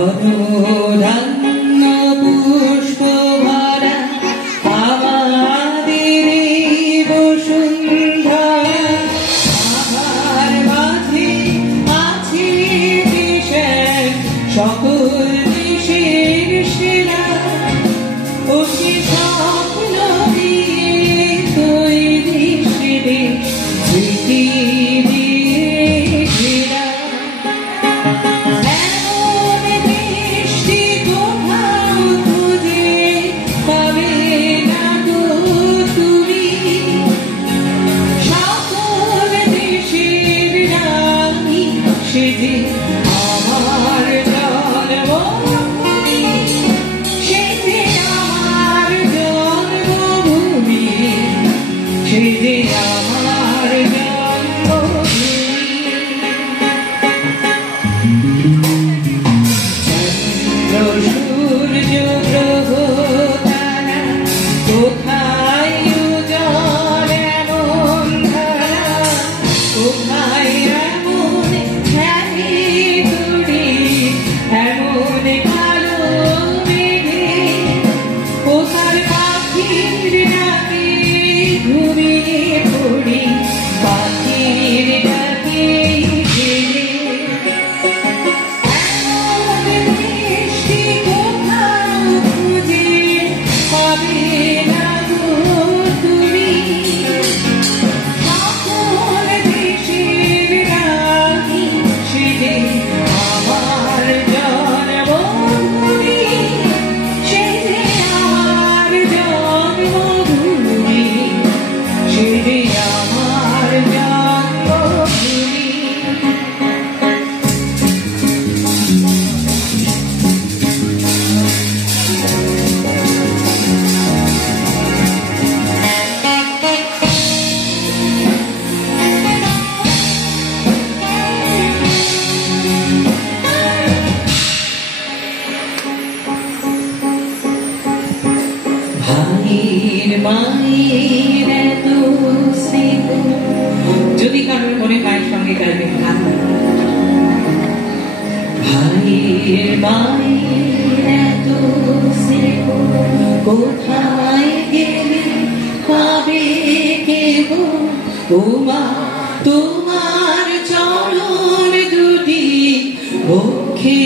ধন্য পুষ্প ভরা আমাদের বসুন্ধরা, আমার মাঝে আছে দেশের সকল দেশের সেরা, ও সে স্বপ্ন দিয়ে তৈরি সেরে পৃথিবী ঘেরা। এমন দেশটি কোথাও খুঁজে পাবে না গো তুমি, সকল দেশের রানী সে যে আমার জন্মভূমি, সে যে আমার জন্মভূমি, সে যে আমার জন্মভূমি। চন্দ্র সূর্য গ্রহ তারা কোথায় উজ্জ্বল এমন ধারা, কোথায় এমন খেলে ঘুরি এমন কালো মেঘে, কোথার পাখির ডাকে ঘুমিয়ে পড়ি পাখির ডাকে ঘেরে। এমন দেশটি কোথাও খুঁজে পাবে না গো তুমি, সকল দেশের রানী সে যে আমার জন্মভূমি, সে যে আমার জন্মভূমি, সে যে আমার জন্মভূমি। ভাইয়ের মায়ের এত স্নেহ, যদি কারোর মনে হয় সঙ্গে গাইবেন গান। ভাইয়ের মায়ের এত স্নেহ কোথায় গেলে পাবে কেহ, ও মা তোমার চরণ দুটি বক্ষে